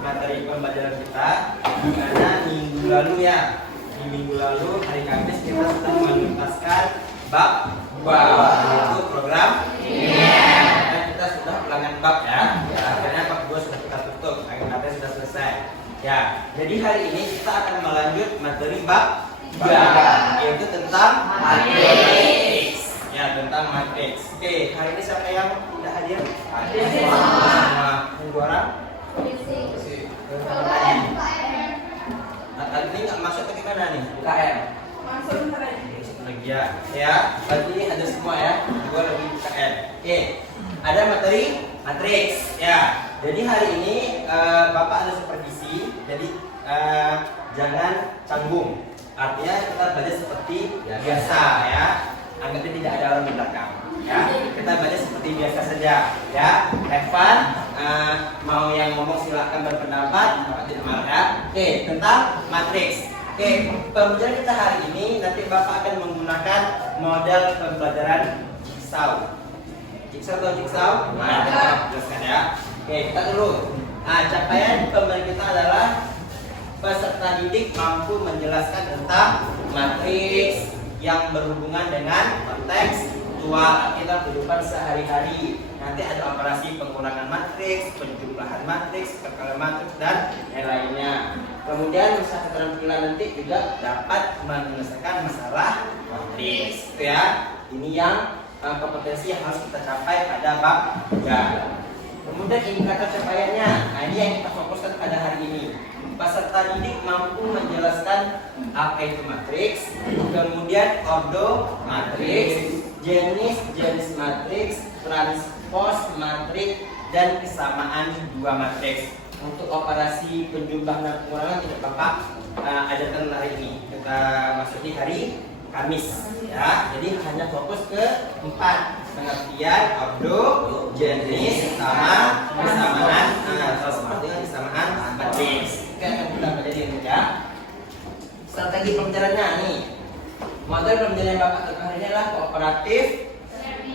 materi pembelajaran kita. Karena minggu lalu ya, di minggu lalu hari Kamis kita sudah menuntaskan bab 2 yaitu program dan kita sudah ulangan bab ya. Akhirnya bab 2 sudah kita tutup, akhirnya sudah selesai. Ya, jadi hari ini kita akan melanjut materi bab 3 yaitu tentang matriks. Ya, tentang matriks. Oke, hari ini siapa yang tidak hadir? Hadir semua. Tunggu orang. Nah, tadi ini nggak masuk ke mana nih? UKM. Masuk lagi ya. Ya, tadi ini ada semua ya. Juga lagi UKM. Oke, ada materi matriks. Ya, jadi hari ini Bapak ada supervisi. Jadi jangan canggung. Artinya kita baca seperti biasa ya. Anggapnya tidak ada orang di belakang ya. Kita baca seperti biasa saja ya. Evan mau yang ngomong silakan berpendapat, Bapak tidak marah ya. Oke, tentang matriks. Oke, pembelajaran kita hari ini nanti Bapak akan menggunakan model pembelajaran jigsaw. Jigsaw atau jigsaw? Nah, jelaskan ya. Oke, kita dulu. Capaian pembelajaran kita adalah peserta didik mampu menjelaskan tentang matriks yang berhubungan dengan kontekstual kita kehidupan sehari-hari. Nanti ada operasi pengurangan matriks, penjumlahan matriks, perkalian matriks dan yang lainnya. Kemudian usaha keterampilan nanti juga dapat menyelesaikan masalah matriks. Itu ya. Ini yang kompetensi yang harus kita capai pada bab 3. Kemudian indikator capaiannya. Nah, ini yang kita fokuskan pada hari ini. Peserta didik mampu menjelaskan apa itu matriks, kemudian ordo matriks, jenis matriks, transpose matriks, dan kesamaan dua matriks. Untuk operasi penjumlahan dan pengurangan tidak Bapak ajarkan hari ini. Kita masuki hari Kamis ya. Jadi hanya fokus ke 4 pengertian ordo, jenis, sama, kesamaan, transpose dengan kesamaan matriks. Akan kita pelajari ya. Strategi pembelajarannya nih. Model pembelajaran yang Bapak terkait ini adalah kooperatif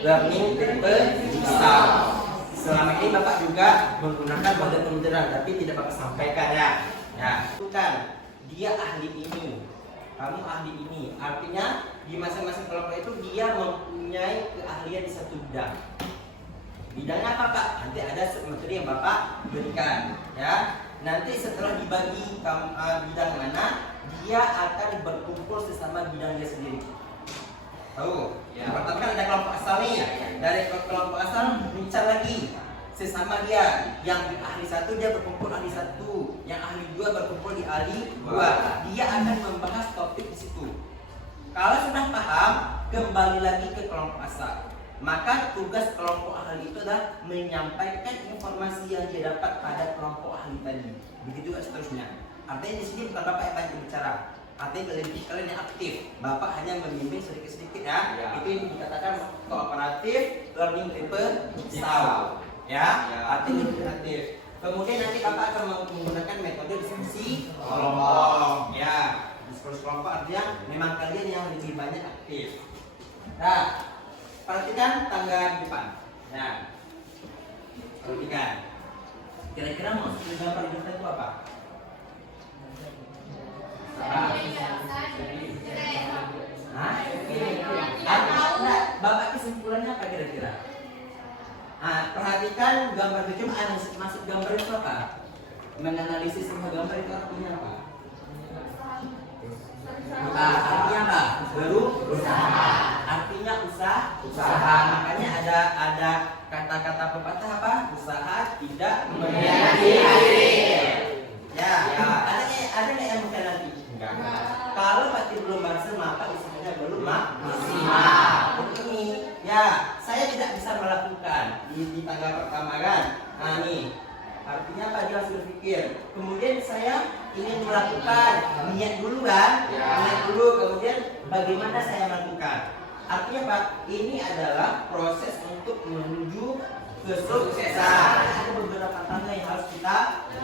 learning tipe jigsaw. Selama ini Bapak juga menggunakan model pembelajaran, tapi tidak Bapak sampaikan ya. Ya, bukan dia ahli ini, kamu ahli ini. Artinya di masing-masing kelompok itu dia mempunyai keahlian di satu bidang. Bidangnya apa Pak? Nanti ada materi yang Bapak berikan ya. Nanti setelah dibagi bidang mana, dia akan berkumpul sesama bidang dia sendiri. Tahu? Ya. Pertama kan ada kelompok asal nih. Dari kelompok asal bincang lagi sesama dia. Yang ahli 1 dia berkumpul ahli 1, yang ahli 2 berkumpul di ahli 2. Dia akan membahas topik di situ. Kalau sudah paham, kembali lagi ke kelompok asal. Maka tugas kelompok ahli itu adalah menyampaikan informasi yang dia dapat pada kelompok ahli tadi. Begitu juga seterusnya. Artinya di sini bukan Bapak yang banyak bicara. Artinya lebih kalian yang aktif. Bapak hanya membimbing sedikit-sedikit ya. Itu yang dikatakan kooperatif learning tipe jigsaw. Ya, artinya lebih aktif. Kemudian nanti Bapak akan menggunakan metode diskusi kelompok. Ya, diskusi kelompok artinya memang kalian yang lebih banyak aktif. Nah, perhatikan tangga di depan. Nah, perhatikan. Kira-kira maksud gambar di depan itu apa? Nah, Bapak kesimpulannya apa kira-kira? Perhatikan gambar itu cuma maksud gambar itu apa? Menganalisis semua gambar itu artinya apa? Artinya apa? Berusaha. Artinya usaha. Makanya ada kata-kata pepatah apa? Usaha tidak mengkhianati hasil. Ya. Ada nggak yang mengkhianati? Enggak. Kalau pasti belum berhasil maka usahanya belum maksimal. Begini, ya saya tidak bisa melakukan di tanggal pertama kan. Nah nih, artinya apa dia harus berpikir. Kemudian saya ingin melakukan, niat dulu kan? Niat dulu, kemudian bagaimana saya melakukan? Artinya Pak, ini adalah proses untuk menuju kesuksesan. Ada beberapa tangga yang harus kita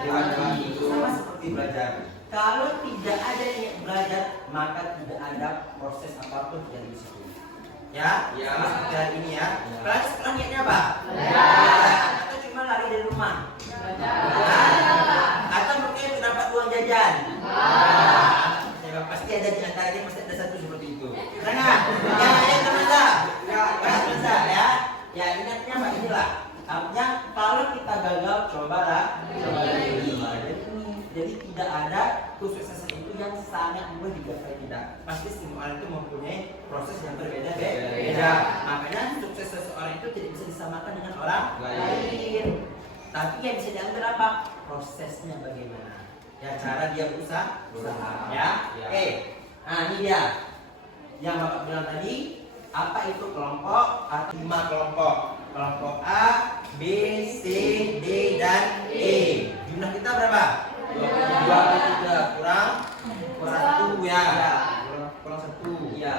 lewati. Sama seperti belajar. Kalau tidak ada niat belajar, maka tidak ada proses apapun yang di situ. Ya, sama seperti hari ini ya. Berarti setelah niatnya apa? Atau cuma lari dari rumah? Ya, pasti ada di antara ini pasti ada satu seperti itu. Nah, yang teman-teman, ya. Ya, ingatnya Pak inilah. Artinya kalau kita gagal, cobalah. Jadi tidak ada kesuksesan itu yang sangat mudah digapai, tidak. Pasti semua orang itu mempunyai proses yang berbeda-beda. Makanya sukses seseorang itu tidak bisa disamakan dengan orang lain. Tapi yang bisa diambil apa? Prosesnya bagaimana? Ya, cara dia berusaha. Ya. Oke. Nah, ini dia. Yang Bapak bilang tadi, apa itu kelompok? Ada 5 kelompok. Kelompok A, B, C, D, dan E. Jumlah kita berapa? 23. Kurang 1 ya. Kurang 1. Iya,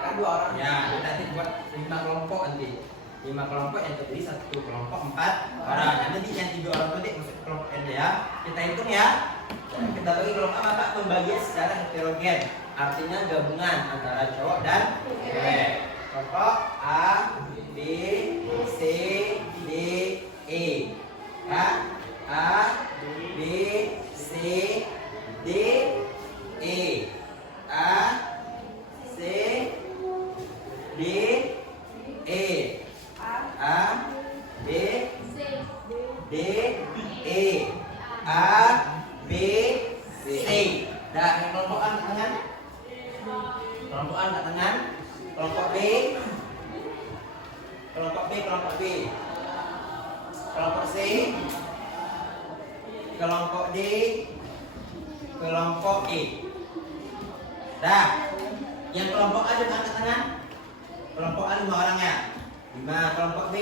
kan 2 orang. Ya, nanti buat 5 kelompok nanti. 5 kelompok yang terdiri 1 kelompok 4 orang. Nanti yang 3 orang tadi masuk kelompok N ya. Kita hitung ya. Kita bagi kelompok apa? Pembagian secara heterogen. Artinya gabungan antara cowok dan cewek. Kelompok A, B, C, D, E. Ya. A, B, C, D, E. A, C, D, E. A, B, D, E. A, B, C. Dah, kelompok A angkat tangan. Kelompok A angkat tangan. Kelompok B. Kelompok B, kelompok B. Kelompok C. Kelompok D. Kelompok E. Dah. Yang kelompok A juga angkat tangan. Kelompok A 5 orang ya. 5. Kelompok B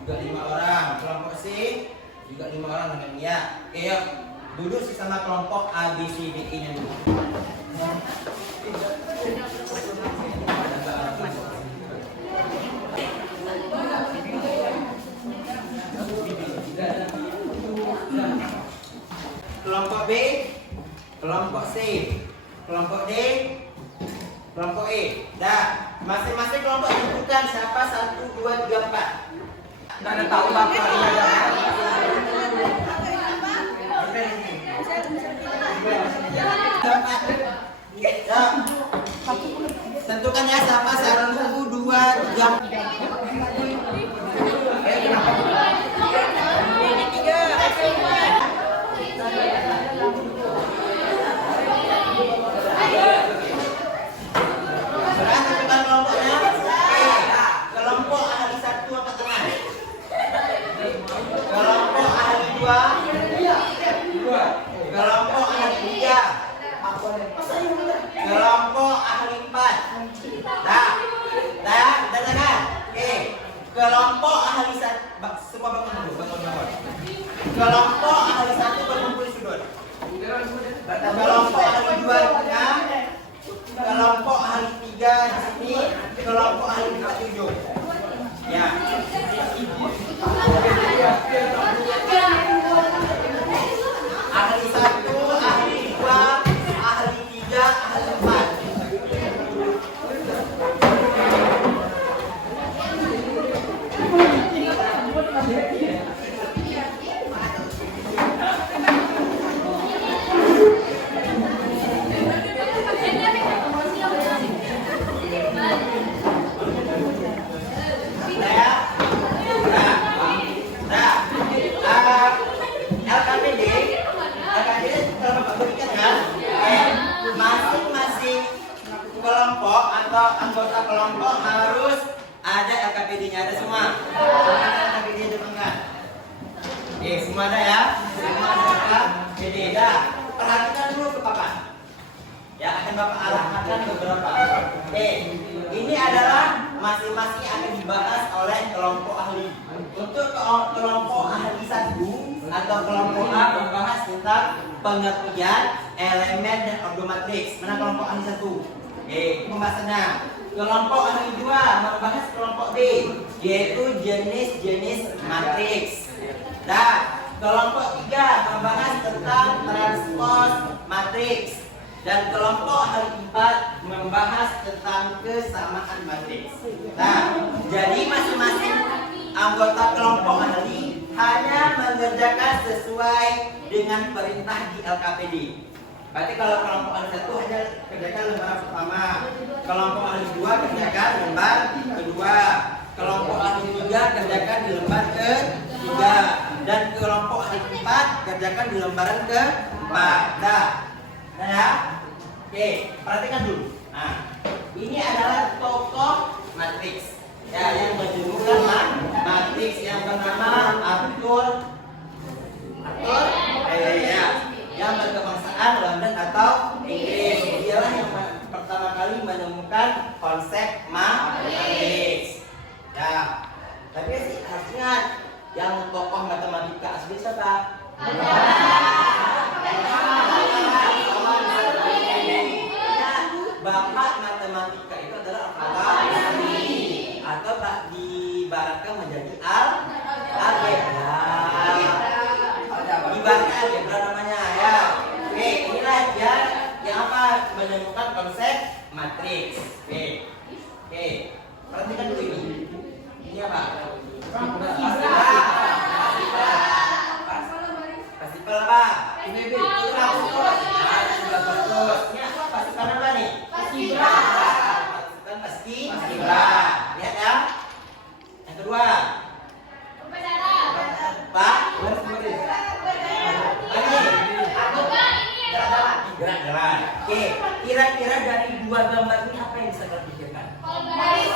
juga 5 orang. Kelompok C juga 5 orang dengan dia. Oke, yuk. Duduk sesama kelompok A, B, C, D, E nya dulu. Kelompok B, kelompok C, kelompok D, kelompok E. Dah, masing-masing kelompok tentukan siapa 1, 2, 3, 4. Tidak ada tahu bapak ini ada. Ya. Tentukan ya siapa 1, 2, 3. Kelompok ahli 3. Kelompok ahli 4. Dah, dengarkan. Oke. Kelompok ahli 1 semua bangun. Kelompok ahli 1 berkumpul di sudut. Kelompok ahli 2 di tengah. Kelompok ahli 3 di sini. Kelompok ahli 4 di ujung. Ya. Ahli 1, ahli 2, ahli 3, ahli 4. Masing-masing kelompok atau anggota kelompok harus ada LKPD-nya, ada semua. Ada LKPD di tengah. Semua ada ya. Semua ada LKPD. Dah, perhatikan dulu ke Papa. Ya, akan Bapak arahkan beberapa. Ini adalah masing-masing akan dibahas oleh kelompok ahli. Untuk kelompok ahli 1 atau kelompok A membahas tentang pengertian elemen dan ordo matriks. Mana kelompok ahli 1? Pembahasannya. Kelompok ahli 2 membahas kelompok B, yaitu jenis-jenis matriks. Dan kelompok 3 membahas tentang transpose matriks. Dan kelompok ahli 4 membahas tentang kesamaan matriks. Nah, jadi masing-masing anggota kelompok ahli hanya mengerjakan sesuai dengan perintah di LKPD. Berarti kalau kelompok alif 1 hanya kerjakan lembar pertama. Kelompok alif 2 kerjakan lembar kedua. Kelompok alif 3 kerjakan di lembar ketiga. Dan kelompok alif 4 kerjakan di lembaran keempat. Nah ya. Oke, perhatikan dulu. Nah, ini adalah tokoh matriks. Ya, yang berjudulkan matriks yang bernama Arthur ya, yang berkebangsaan London atau Inggris. Dialah yang pertama kali menemukan konsep matriks. Ya, tapi sih harus ingat yang tokoh matematika asli siapa? Bapak matematika itu adalah Al-Farabi, atau diibaratkan menjadi algebra. Ibaratkan algebra namanya ya. Oke, inilah dia yang apa menemukan konsep matriks. Oke, perhatikan dulu ini. Ini apa? Pasifal apa? Ini pasifal apa nih? Pasifal. Lihat ya. Yang kedua. Pak. Gerak-gerak. Oke, kira-kira dari dua gambar ini apa yang bisa kita pikirkan? Ada garis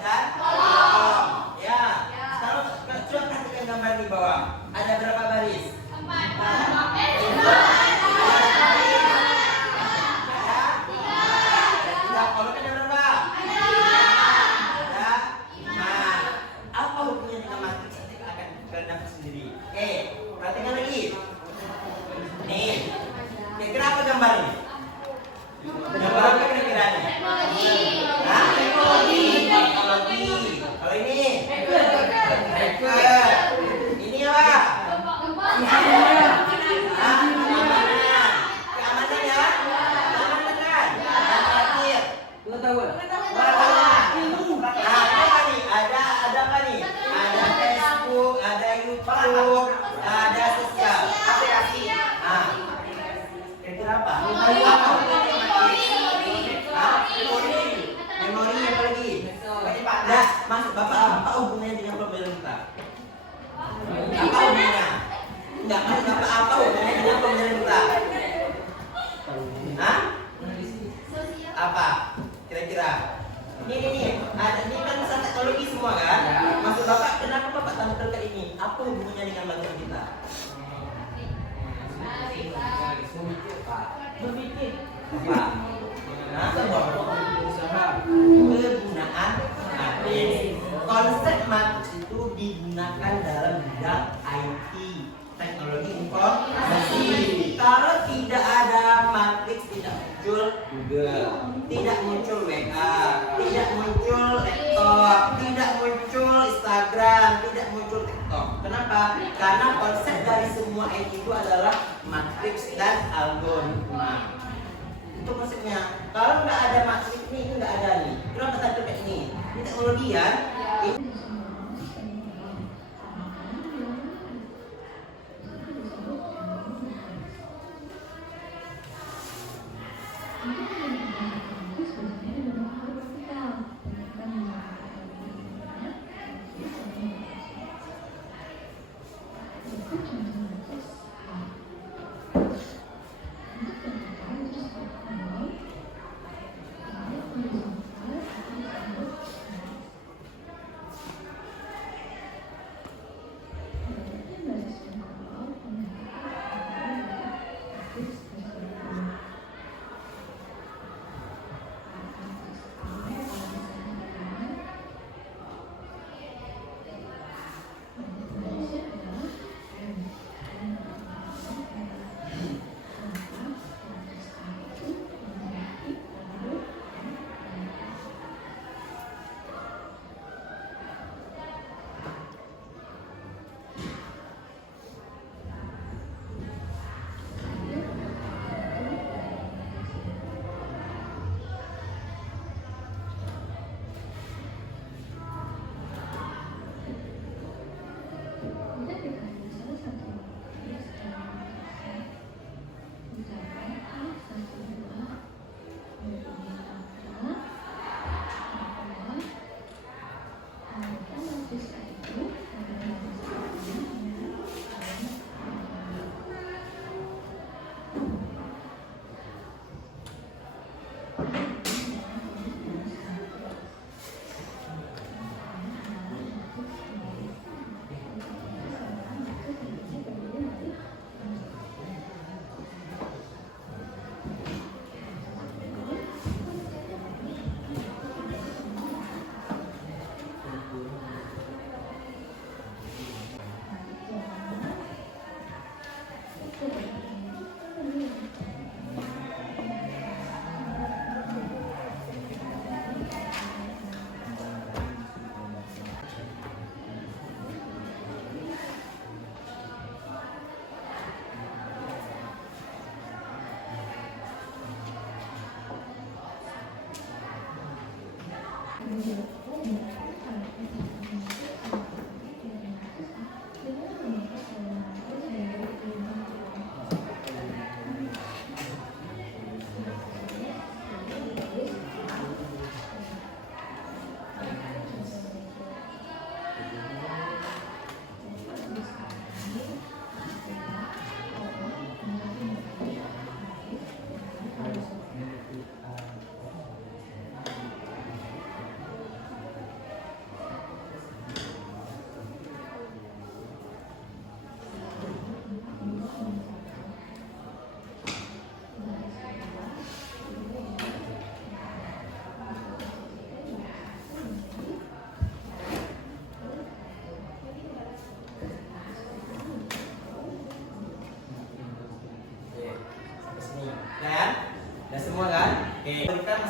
dan kolom. Ya. Sekarang coba perhatikan gambar di bawah. Ada berapa baris? 4. Perhatikan lagi. Nih, kira-kira apa gambar ini? Gambar apa kira-kira nih? Teknologi. Kalau ini? Record. Ini apa? Keamanan. Keamanan ya? Keamanan kan? Terakhir. Pengetahuan. Nah, apa nih? Ada apa nih? Ada Facebook, ada YouTube, ada sosial. Ah, kira-kira apa? Memori apa lagi? Nah, Mas, Bapak apa hubungannya dengan pemerintah? Apa hubungannya? Enggak, Mas, Bapak apa hubungannya dengan pemerintah? Hah? Apa? Kira-kira? Ini ada ini kan masalah teknologi semua kan? Maksud Bapak, kenapa Bapak tampil ke ini? Apa hubungannya dengan materi kita? Berpikir. Pak. Nah, kegunaan matriks. Konsep matriks itu digunakan dalam bidang IT, teknologi informasi. Kalau tidak ada matriks, tidak muncul Google, tidak muncul WA, tidak muncul laptop, tidak muncul Instagram, tidak muncul TikTok. Kenapa? Karena konsep dari semua IT itu adalah matriks dan algoritma. Itu konsepnya. Kalau nggak ada matriks ini nggak ada nih. Kenapa satu kayak ini? Ini teknologi ya.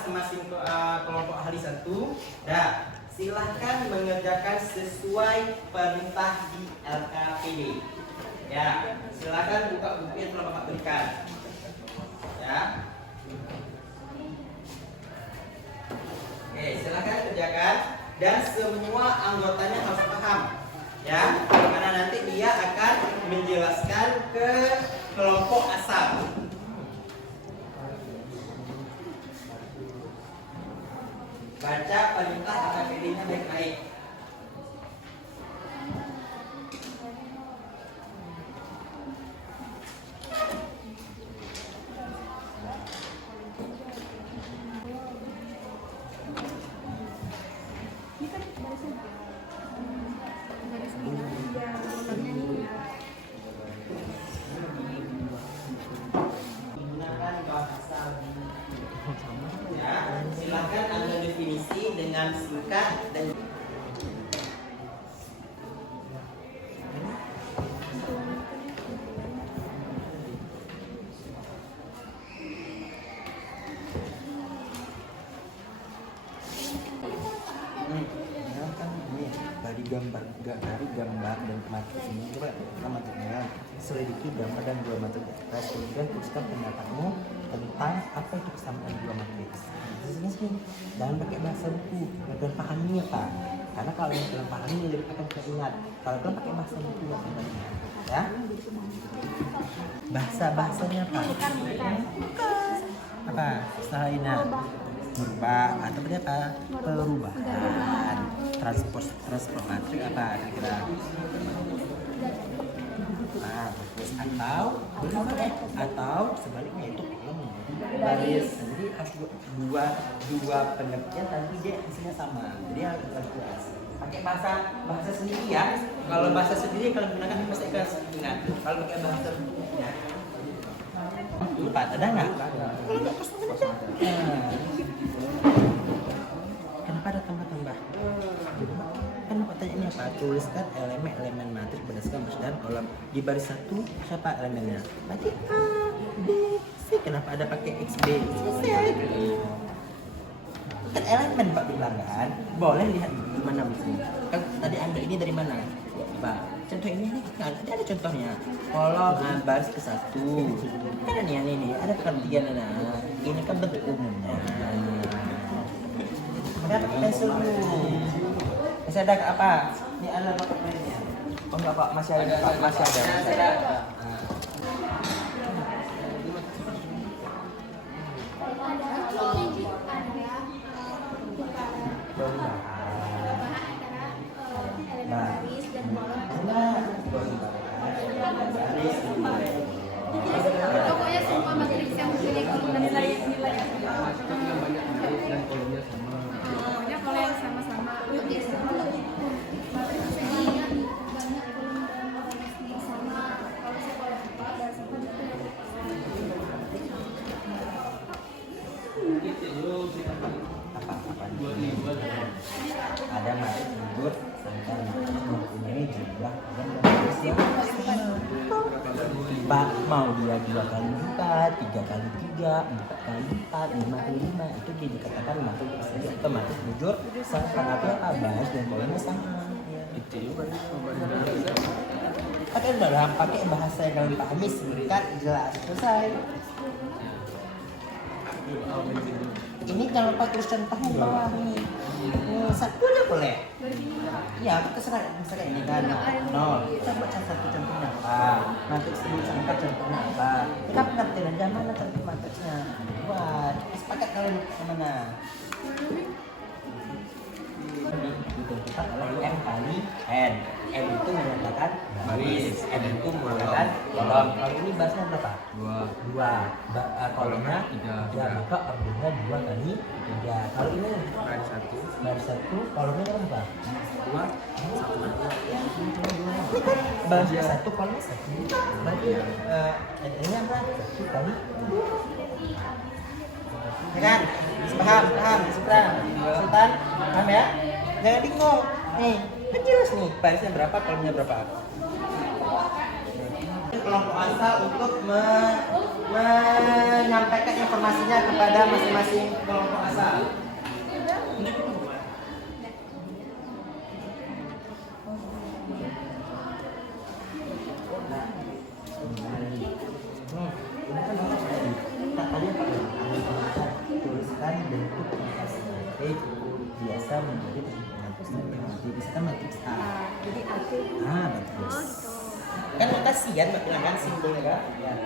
masing-masing kelompok ahli satu. Dah, silahkan mengerjakan sesuai perintah di LKPD. Ya, silahkan buka buku yang telah Bapak berikan. Ya. Oke, silahkan kerjakan dan semua anggotanya harus paham. Ya, karena nanti dia akan menjelaskan ke kelompok asal. Baca perintah LKPD-nya baik-baik. Gunakan bahasa ya, silakan Anda definisi dengan singkat dan dari gambar dan matriks ini coba pertama selidiki gambar dan dua matriks atas, kemudian tuliskan pendapatmu tentang apa itu kesamaan dua matriks. Sini jangan pakai bahasa buku, dan pahami ya Pak, karena kalau yang kalian pahami lebih akan teringat. Kalau kalian pakai bahasa buku nggak akan ingat ya. Bahasanya Pak apa setelah ini merubah atau apa perubahan transport matrik apa kira-kira atau sebaliknya itu kolom baris. Jadi harus dua pengertian tapi dia hasilnya sama, jadi harus jelas. Pakai bahasa sendiri ya. Kalau bahasa sendiri kalau gunakan pasti akan ingat. Kalau pakai bahasa ya empat ada nggak? Kenapa ada tambah-tambah? Kan pertanyaan ini apa? Tuliskan elemen matriks berdasarkan baris dan kolom. Di baris satu siapa elemennya? Berarti A, B, C. Kenapa ada pakai X, B, C? Kan elemen Pak bilang kan? Boleh lihat di mana buku. Kan tadi ambil ini dari mana? Pak, contoh ini kan ada contohnya. Kolom baris ke satu. Kan ini ada pengertian nah. Ini kan bentuk umumnya. Maka pakai pensil dulu. Masih ada apa? Ini ada pakai pennya. Oh enggak Pak, masih ada Pak, masih ada. Pokoknya semua materi yang nilai pokoknya kalau yang sama-sama ada matrik gugur sampai mempunyai jumlah dan baris yang Pak mau dia 2 kali 4, 3 kali 3, 4 kali 4, 5 kali 5 itu dikatakan matrik persegi atau matrik bujur sama apa baris dan kolomnya sama. Itu juga pakai bahasa yang kalian pahami, singkat, jelas, selesai. Ini jangan lupa tulis contohnya di bawah nih. Satu aja boleh. Ya, terserah. Misalnya ini kan 0. Kita buat satu contohnya apa. Nanti sebelum angka contohnya apa. Kita pengertian aja mana contoh matriksnya. Buat. Sepakat kalian mana? Ditentukan oleh M kali N. M itu menyatakan baris, N itu menyatakan kolom. Kalau ini barisnya berapa? 2. Kolomnya 3. Maka ordernya 2 kali 3. Kalau ini baris 1, kolomnya berapa? 2. Baris 1, kolomnya 1. Berarti ini apa? 1 kali 2. Kan? Paham? Sultan? Paham ya? Jangan bingung. Nih, kan jelas nih, barisnya berapa, kolomnya berapa. kelompok asal untuk menyampaikan informasinya kepada masing-masing kelompok asal. Tuliskan bentuk matriks biasa menjadi perhitungan persamaan. Bisa matriks A. Jadi AC. Bagus. Kan notasian Mbak bilang kan simbolnya kan? Ya.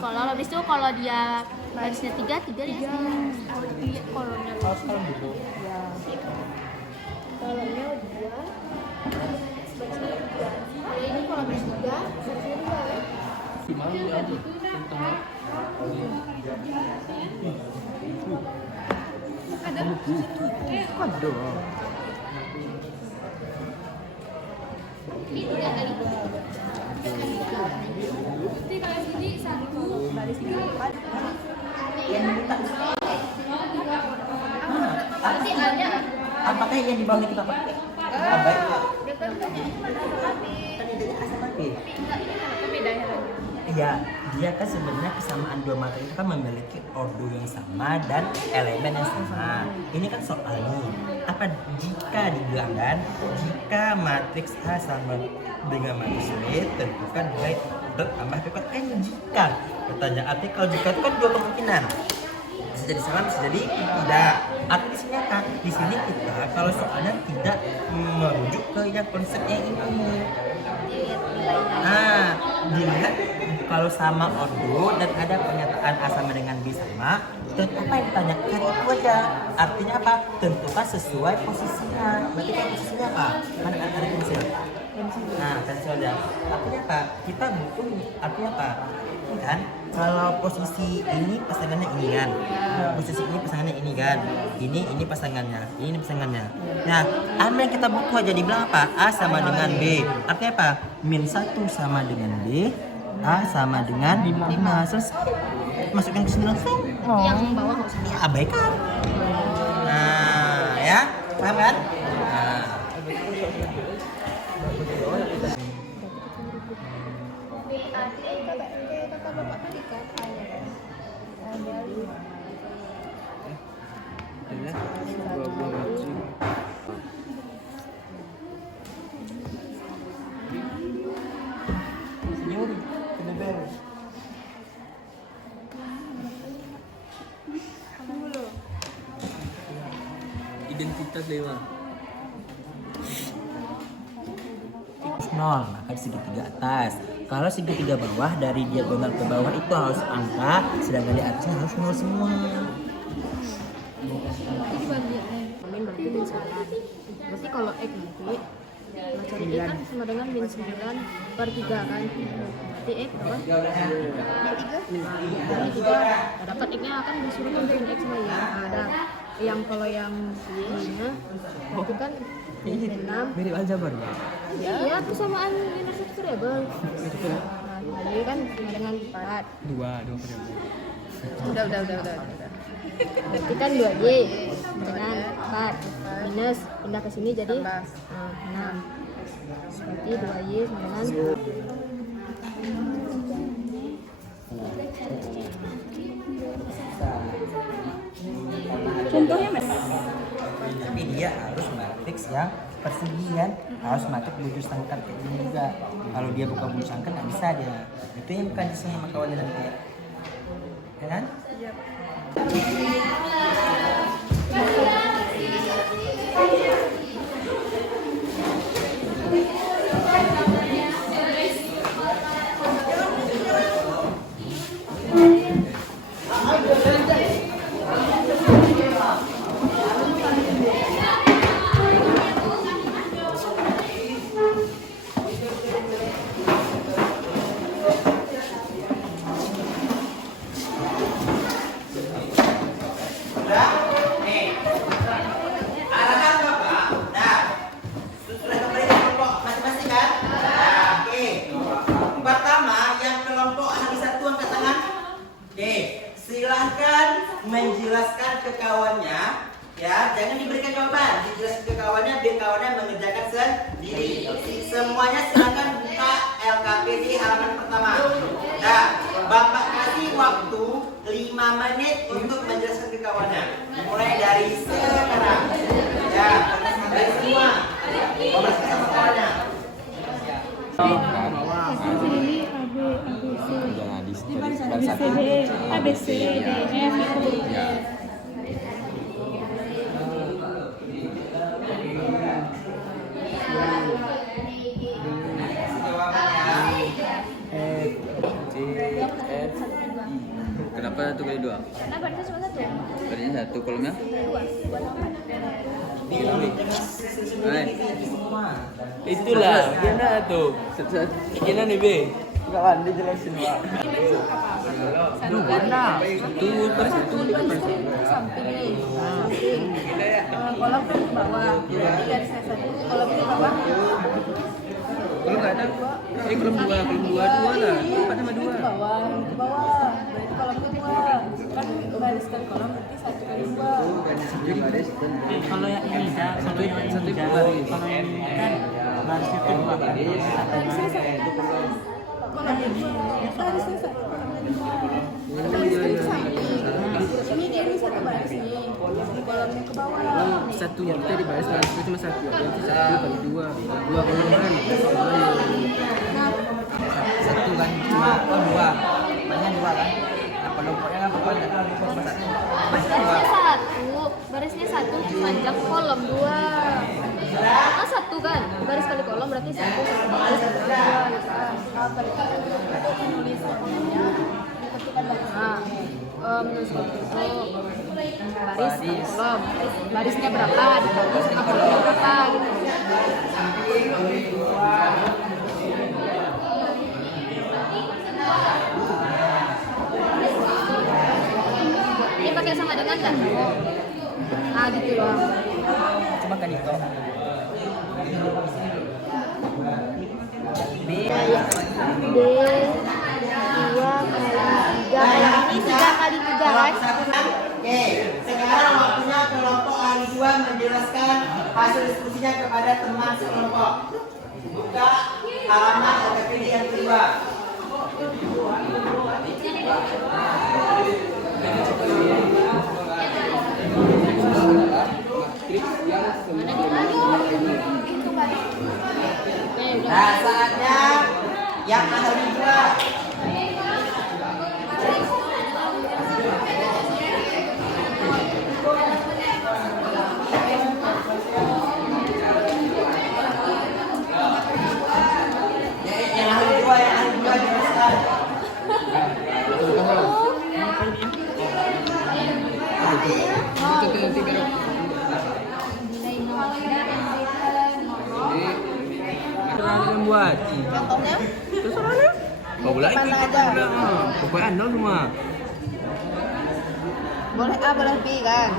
Kalau habis itu kalau dia barisnya 3 di sini. Kolomnya. Oh, sekarang dulu. Ya. Kolomnya 2. Barisnya 2. Ini kalau baris 3, barisnya 2. Ada. Waduh. Ini 3 kali. Nanti kalau sini 1 baris 4. Yang minta. Nanti ada. Apakah yang di bawah kita pakai? Baik. Dia kan bedanya lagi. Iya, dia kan sebenarnya kesamaan dua materi itu kan memiliki ordo yang sama dan elemen yang sama. Ini kan soal nih, apa jika dibilang kan, jika matriks A sama dengan matriks B tentukan nilai tambah pivot N jika. Pertanyaan kalau jika itu kan dua kemungkinan. Bisa jadi salah, bisa jadi tidak. Atau di sini apa? Di sini kita kalau soalnya tidak merujuk ke yang konsep yang ini. Nah, dilihat kalau sama ordo dan ada pernyataan A sama dengan B sama, tentu apa yang ditanyakan itu aja. Artinya apa? Tentukan sesuai posisinya. Berarti kan posisinya apa? Mana ada pensil? Nah, pensil aja. Artinya apa? Kita butuh artinya apa? Kan kalau posisi ini pasangannya ini kan, posisi ini pasangannya ini kan, ini pasangannya, ini pasangannya. Nah, apa yang kita butuh aja dibilang apa? A sama dengan B. Artinya apa? Min 1 sama dengan B, A sama dengan 5. Selesai. Masukkan ke sini langsung. Yang bawah nggak usah. Abaikan. Nah, ya, paham kan? Nah. Identitas dewa. 0, maka di segitiga atas. Kalau segitiga bawah dari diagonal ke bawah itu harus angka, sedangkan di atasnya harus 0 semua. Berarti min salah. Berarti kalau X nanti cari X kan sama dengan min 9 per 3 kan. Berarti X berapa? Min 3. Min 3. Nah, dapat X-nya akan disuruh tambahin X lagi. Nah, ada yang kalau yang ini-nya itu kan min 6. Mirip aljabar ya. Iya, persamaan interseksi variabel. Nah, ini kan sama dengan 4. 2 variabel. Udah. Berarti kan 2Y dengan 4 minus pindah ke sini jadi 6. Berarti 2Y sama dengan Contohnya tapi dia harus matriks yang persegi kan, harus pakai bulu sangkar kayak gini juga. Kalau dia buka bulu sangkar nggak bisa dia. Itu yang bukan disini sama kawannya nanti, ya kan? Udah? Nih. Arahan Bapak. Nah. Sudah kembali ke kelompok masing-masing kan? Nah, oke. Pertama, yang kelompok hari satu angkat tangan. Oke, silahkan menjelaskan ke kawannya. Ya, jangan diberikan jawaban, dijelaskan ke kawannya biar kawannya mengerjakan sendiri. Semuanya silahkan buka LKPD halaman pertama. Nah, Bapak kasih waktu 5 menit untuk menjelaskan ke kawannya. Mulai dari sekarang. Ya, dari semua. Bapak sama kawannya. A B C D E F Kenapa 1 kali 2? Nah, barisnya cuma satu. Barisnya 1, kolomnya? 2. Itulah, gimana tuh? Gimana nih, B? Enggak kan, dijelasin, Pak. Satu kan? Satu, baris 1 Samping nih. Samping. Kolom kan ke bawah. Berarti garisnya satu, kolomnya ke bawah. Kalau nggak ada, kolom 2 lah. 4 sama 2. Ke bawah, ke bawah. Berarti kolomnya 2. Kan baris kali kolom berarti 1 kali 2. Kalau yang ini kan, kalau yang ini satu kan, baris. kalau yang ini kan barisnya itu dua kan. Barisnya satu. Kolomnya 2. Barisnya satu. Baris kan ke samping. Ini dia ini satu baris nih. Kolomnya ke bawah. Satu, kita di baris itu cuma 1. Berarti 1 kali 2. 2 kolom kan? Nah, Satu kan cuma dua, banyak dua kan. Nah kelompoknya kan berapa? barisnya satu panjang kolom 2. Karena satu kan, baris kali kolom berarti 1 baris kali 2 gitu kan. Nah, kali untuk menulis kolomnya ditentukan bagaimana. Menulis kolom itu baris kali kolom, barisnya berapa dibagi sama kolomnya berapa gitu. Ini pakai sama dengan kan? Ah gitu loh. Cuma kan itu. B. D 2 kali 3. Ini 3 kali 3 kan? Oke, sekarang waktunya kelompok hari 2 menjelaskan hasil diskusinya kepada teman sekelompok. Buka halaman LKPD yang kedua. Nah, saatnya yang ahli 2. Yang ahli 2 jelaskan. Terang yang buat. Contohnya? Terserah lah. Kau boleh ikut Mana ada? pokoknya anda semua. Boleh A, boleh B kan?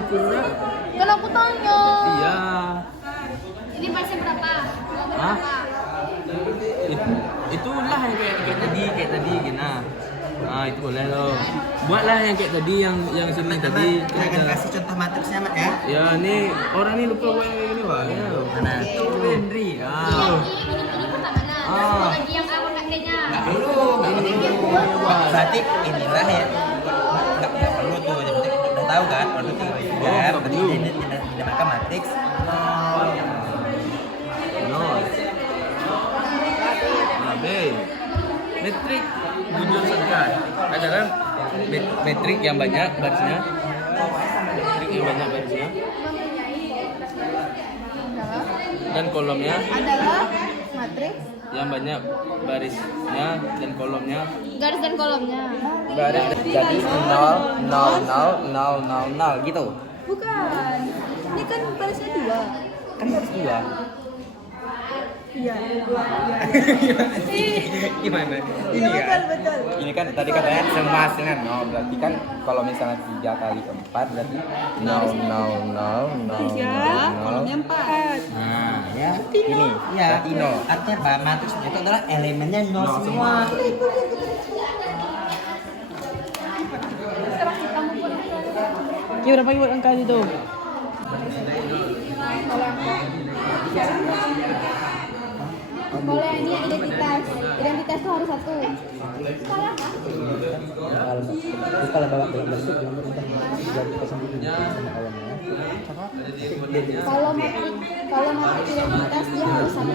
Kan aku tanya. Iya. Ini barisnya berapa? Hah? Itulah yang kayak tadi gina. Ah itu boleh loh. Buatlah yang kayak tadi yang sini tadi. Kita akan kasih contoh matriksnya, Mat ya. Ya nih orang nih lupa buat yang ini Pak. Ya. Mana? Itu Henry. Ini pertamanya. Terus lagi yang A pakai D-nya. Nggak perlu. Berarti inilah ya. Nggak perlu tuh. Yang penting udah tahu kan. Kalau itu nggak perlu. dinamakan matriks. metrik yang banyak barisnya. Metrik yang banyak barisnya. Dan kolomnya adalah matriks yang banyak barisnya dan kolomnya. garis dan kolomnya. Baris jadi 0 0 0 0 0 0 gitu. Bukan. Ini kan barisnya 2. Kan baris 2. Iya. Gimana? Iya betul betul. Ini kan tadi katanya semua hasilnya 0, berarti kan kalau misalnya 3 kali 4 berarti 0 0 0 0 0 0. 4. Nah, ya. Ini berarti 0. Artinya apa? Matriks itu adalah elemennya 0 semua. Ya berapa buat angka itu? Kalau yang ini identitas. Identitas itu harus 1. Kalau bawa dalam bentuk yang berubah jadi sendiri sama kolomnya. Kalau matrik identitas dia harus 1.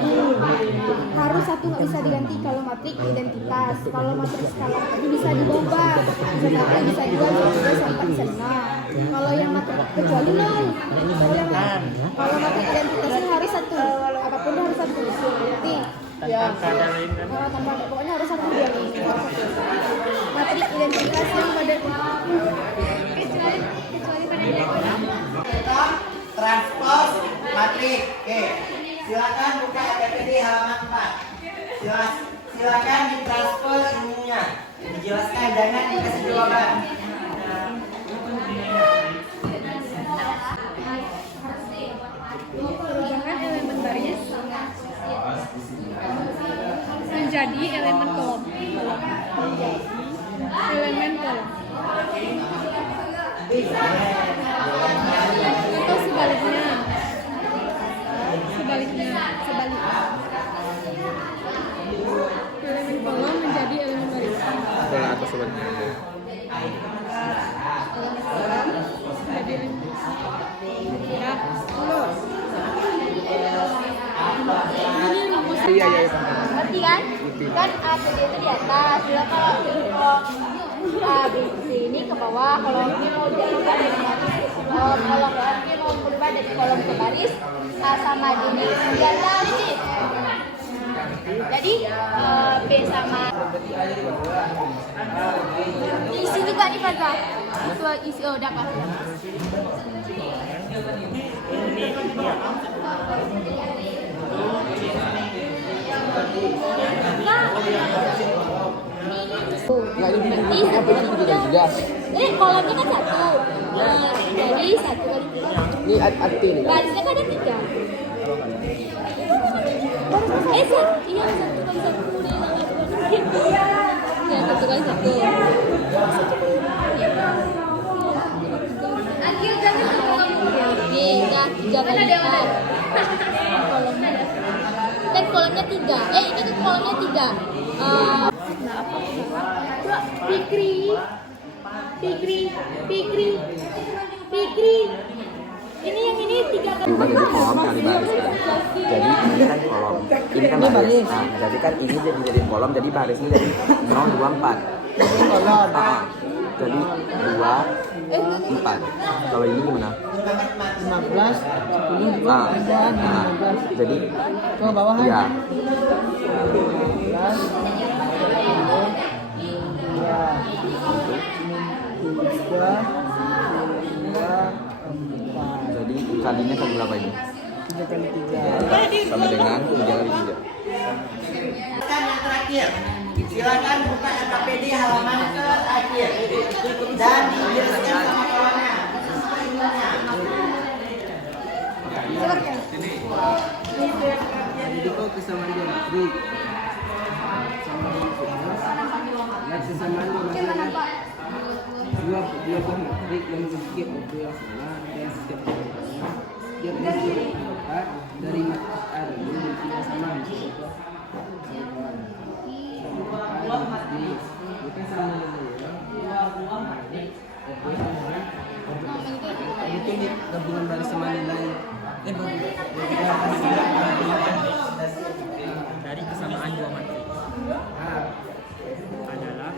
Harus 1, nggak bisa diganti kalau matrik identitas. Kalau matrik skalar tadi bisa diubah. Bisa 1, bisa 2, bisa 3 sampai bisa 5. Kalau yang matrik kecuali 0. Kalau matrik identitasnya harus 1. Apapun harus 1. Berarti ya. Tanpa ada pokoknya harus 1 dia nih. Matrik identitas yang pada Transpose matrik. Oke. Silakan buka APPD halaman 4. Silakan ditranspose ilmunya. Dijelaskan jangan dikasih jawaban. Perubahan elemen baris menjadi elemen kolom. Elemen kolom. Atau sebaliknya. Sebalik. Elemen kolom menjadi elemen baris. Bola atau sebaliknya. Elemen kolom menjadi elemen ya. Ini rumus. Iya. Ngerti kan? Kan APD itu di atas. Bila kalau A, B, C ini ke bawah. Kalau ini mau diubah dari kolom ini mau berubah dari kolom ke baris, A sama D ini biarlah ini. Jadi B sama isi juga nih Faza. Itu isi dapat. Ini kolomnya kan 1. Jadi 1 kali 3. Ini arti ini. Barisnya kan ada 3. Iya 1 kali 1. Ya 1 kali 1. Oke, udah 3 kali 4. Kolomnya. Kan kolomnya 3. Ini kan kolomnya 3. Fikri. Ini yang ini 3 kali. Jadi kolom yang dibariskan. Jadi ini kan kolom. Ini kan baris. Nah, jadi kan ini jadi kolom, jadi barisnya jadi 0 2 4. Ini kolom. Jadi 2 4. Kalau ini gimana? 15, 10, 2, Jadi ke bawah ya. 11, Jadi kalinya kali berapa ini? 3 kali 3. Sama dengan 3 kali 3. Yang terakhir. Silakan buka APPD halaman terakhir dan dijelaskan sama kawannya. Jadi kau kesamaan geometrik sama kesamaan geometrik dua buah metrik yang memiliki objek yang sama dan setiap dari matrik A dan B memiliki yang sama. Bukan sama itu gabungan baris sama nilai Dari kesamaan dua matrik A adalah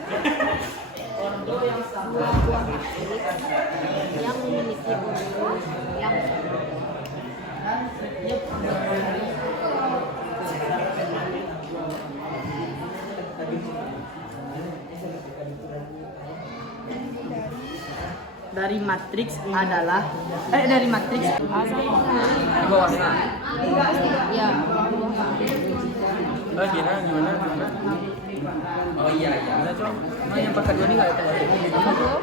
dari matriks adalah dari matriks A Di bawahnya. Ya. Gimana? Oh iya. Gimana cok? Nah, yang pakai 2 ini nggak ada. Apa tuh?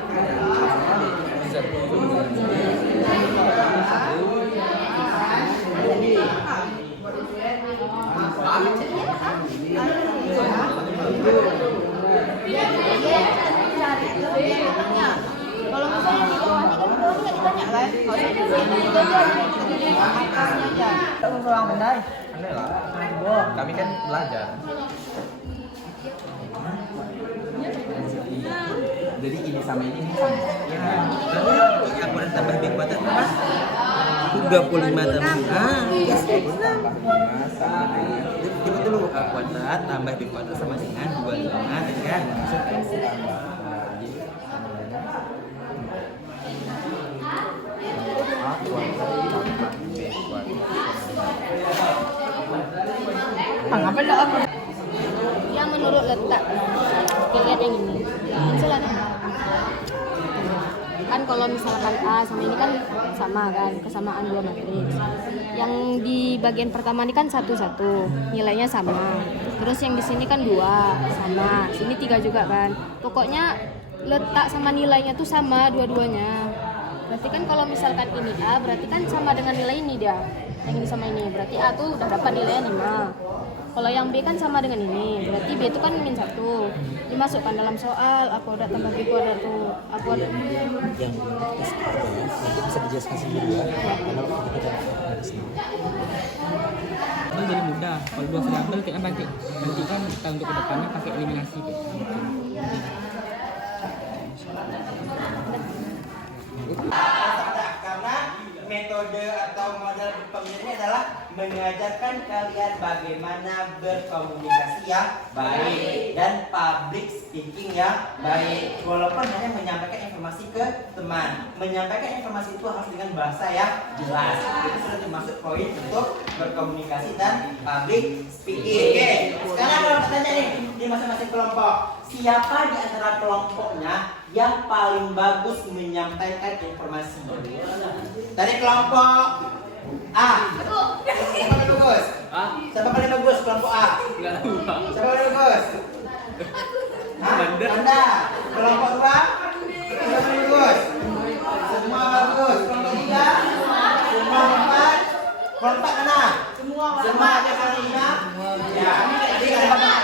Bisa. Kalau misalnya di bawah ini kan nggak ditanya kan? Kalau saya itu aja atasnya aja. tak ulang pandai. Aneh lah. Kami kan belajar. Jadi ini sama ini sama. Ya. Tapi aku udah tambah big butter mas. 35 tambah. Coba dulu kuadrat tambah big butter sama dengan 25 kan. Apa dah apa? Yang menurut letak. Oke, lihat yang ini. Misalnya kan kalau misalkan A sama ini kan sama kan, kesamaan 2 matriks. Yang di bagian pertama ini kan 1-1, nilainya sama. Terus yang di sini kan 2, sama. Sini 3 juga kan. Pokoknya letak sama nilainya tuh sama dua-duanya. Berarti kan kalau misalkan ini A, berarti kan sama dengan nilai ini dia. Yang ini sama ini, berarti A tuh udah dapat nilainya 5. Kalau yang B kan sama dengan ini, berarti B itu kan -1. Dimasukkan dalam soal, aku udah tambah B kuadrat tuh. Aku ada Yang bisa dijelaskan sendiri ya. Karena kita ada sini. Ini jadi mudah. Kalau 2 variabel kita nanti kan kita untuk kedepannya pakai eliminasi. Karena metode atau model berpemikiran ini adalah mengajarkan kalian bagaimana berkomunikasi yang baik dan public speaking yang baik. Walaupun hanya menyampaikan informasi ke teman, menyampaikan informasi itu harus dengan bahasa yang jelas. Itu sudah termasuk poin untuk berkomunikasi dan public speaking. Oke, sekarang kalau tanya nih di masing-masing kelompok, siapa di antara kelompoknya yang paling bagus menyampaikan informasi? Dari kelompok A. Siapa paling bagus? Siapa paling bagus kelompok A? Enggak tahu. Siapa paling bagus? Anda. Kelompok 2? Siapa paling bagus? Semua bagus. Kelompok 3? Semua 4? Kelompok mana? Semua ada kali ya? Ya, tadi ada Bapak.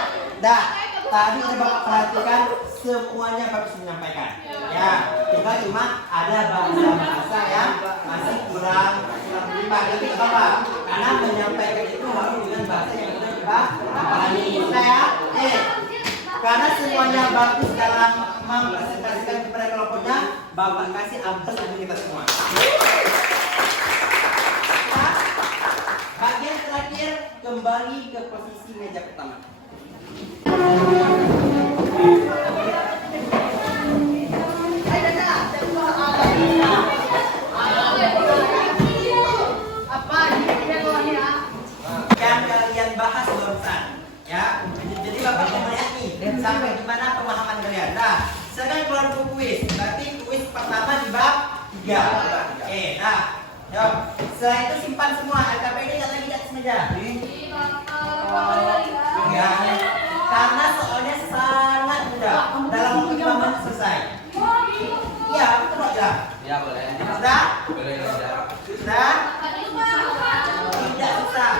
Tadi ada Bapak perhatikan semuanya bagus menyampaikan. Ya, tinggal cuma ada bahasa yang masih kurang dipakai itu apa? Karena menyampaikan itu harus dengan bahasa yang sudah kita pahami. Ya, karena semuanya bagus dalam mempresentasikan kepada kelompoknya, Bapak kasih ampun untuk kita semua. Nah, bagian terakhir kembali ke posisi meja pertama. Yang kalian bahas barusan, ya. Jadi Bapak mau melihat nih sampai di mana pemahaman kalian. Nah, sekarang keluar buku kuis. Berarti kuis pertama di bab 3. Oke, nah, yuk. Setelah itu simpan semua. LKPD jangan lagi di atas meja. Ya, karena soalnya sangat mudah. Dalam waktu 5 menit selesai. Iya, betul aja. Ya boleh. Sudah? Boleh. Sudah? Tidak susah.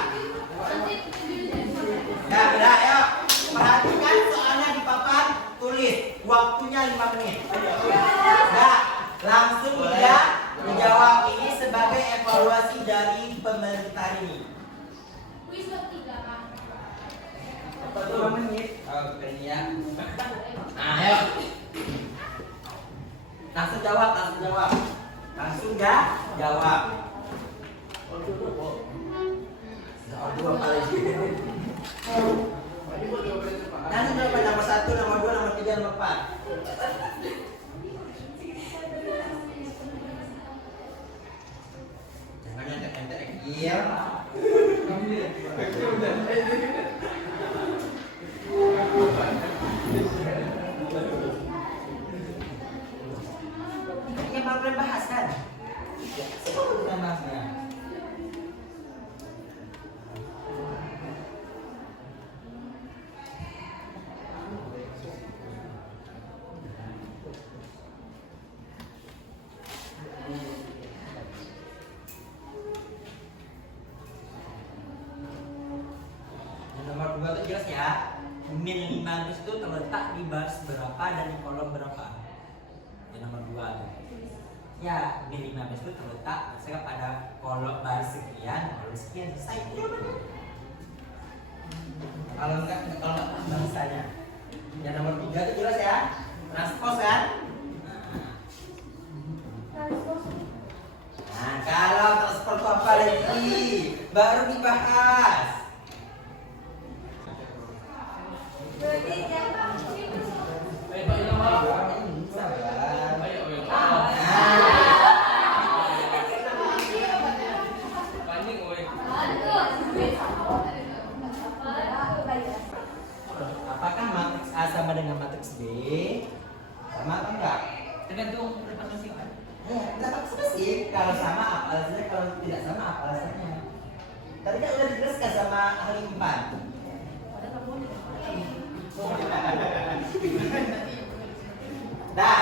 Ya, udah, yuk. Perhatikan soalnya di papan, tulis. Waktunya 5 menit. Udah, langsung dia menjawab. Ini sebagai evaluasi dari pemerintah ini. 2 menit. Oh, ini ya. Nah, ayo. Langsung jawab. Langsung jawab. Nanti berapa? Nomor 1, nomor 2, nomor 3, nomor 4. Jangan entek-entek gil. Yang paling itu jelas ya. Min 15 itu terletak di baris berapa dan di kolom berapa? Yang nomor 2 tuh. Ya, min 15 itu terletak misalnya pada kolom baris sekian, kolom sekian, selesai jawabannya. Kalau enggak bahasanya. Yang nomor 3 itu jelas ya. Transpose kan? Nah, kalau transport itu apa lagi? Baru dibahas. Apakah matriks A sama dengan matriks B? Sama atau enggak? Tergantung representasi kan. Ya, dapat sih. Kalau sama apa alasannya? Kalau tidak sama apa alasannya? Tadi kan udah dijelaskan sama ahli 4. Dah.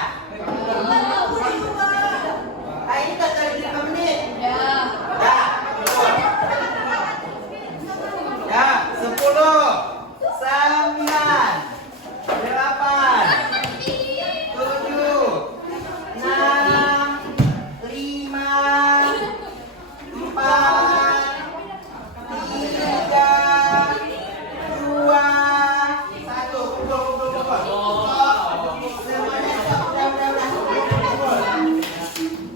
Ini tak cari 5 menit. Dah. Ya, 10, 9, 8, 7, 6, 5, 4, 3, 2, 1. Semuanya udah.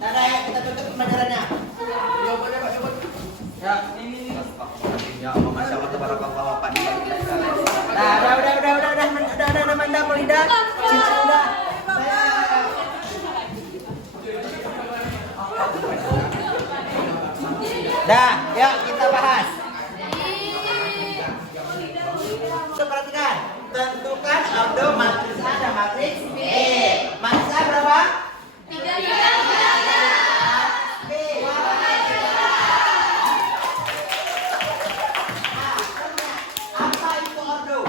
Dah ya, kita tutup pembelajarannya. Ya, ini. Ya Allah, masya Allah, tabarakallah, Pak. Udah, Manda, Polida. Cincin udah. Dah, yuk kita bahas. Coba perhatikan. Tentukan ordo matriks A dan matriks B. Matriks A berapa? 3. B. Apa itu ordo?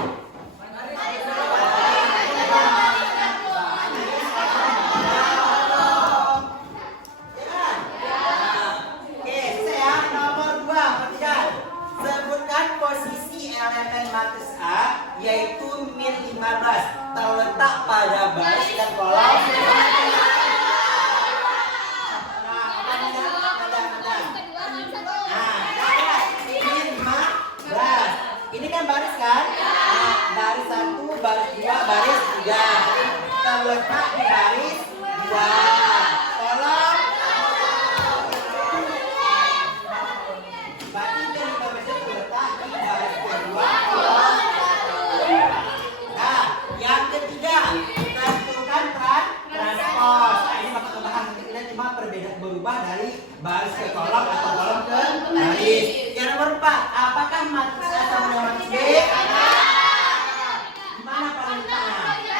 Oke, saya nomor 2. Perhatikan. Sebutkan posisi elemen matriks A yaitu min 15 terletak pada baris dan kolom. Ini kan baris kan? Nah, baris 1, baris 2, baris 3 terletak di baris 2 kolom. Berarti min 15 terletak di baris kedua kolom. Nah, yang ketiga, tentukan transpose. Nah, ini bakal membahas nanti kita cuma perbedaan berubah dari baris ke kolom atau kolom ke baris. Yang nomor 4, apakah matriks A sama dengan matriks B? Gimana perletaknya?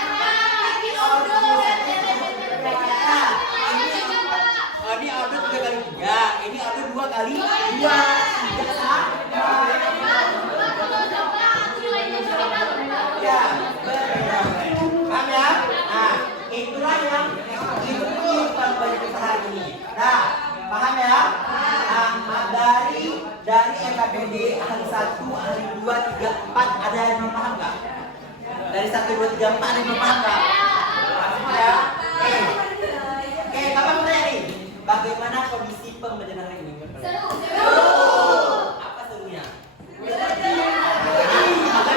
Ini order 3 kali 3, ini order 2 kali 2. Tidak sama. Ya, berbeda. Paham ya? Nah, itulah yang inti banyak kita hari ini. Nah, paham ya? Dari NKPD ahli 1, ahli 2, 3, 4 ada yang belum paham nggak? Dari 1, 2, 3, 4 ada yang belum paham nggak? Paham ya? Oke, Bapak mau tanya nih, bagaimana kondisi pembelajaran hari ini? Apa serunya? Serunya apa?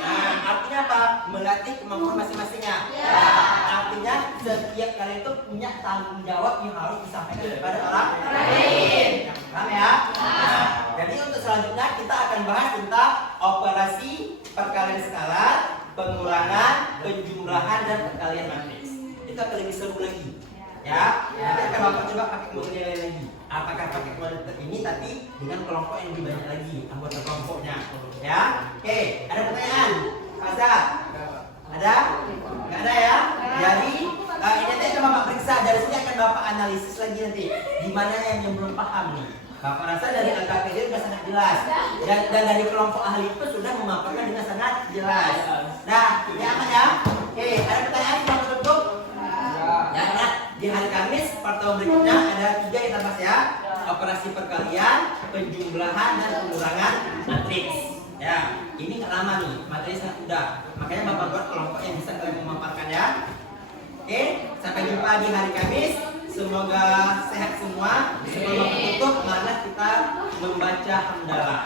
Nah, artinya apa? Melatih kemampuan masing-masingnya. Artinya setiap kalian itu punya tanggung jawab yang harus disampaikan kepada orang lain. Paham ya? Nah, jadi untuk selanjutnya kita akan bahas tentang operasi perkalian skala, pengurangan, penjumlahan dan perkalian matriks. Itu akan lebih seru lagi. Ya, nanti akan Bapak coba pakai model lain lagi. Apakah pakai model ini tapi dengan kelompok yang lebih banyak lagi anggota kelompoknya. Ya, oke. Ada pertanyaan? Faza? Ada? Nggak ada ya? Jadi ini nanti coba Bapak periksa dari sini akan Bapak analisis lagi nanti. Di mana yang belum paham nih? Bapak rasa dari angka PD sudah sangat jelas dan dari kelompok ahli itu sudah memaparkan dengan sangat jelas. Nah, ini aman ya? Oke, ada pertanyaan yang tutup? Ya, nah, di hari Kamis pertemuan berikutnya ada 3 yang kita bahas ya. operasi perkalian, penjumlahan dan pengurangan matriks. Ya, ini nggak lama nih, materi sangat mudah. Makanya Bapak buat kelompok yang bisa kalian memaparkan ya. Oke, sampai jumpa di hari Kamis. Semoga sehat semua. Sebelum tutup, marilah kita membaca hamdalah.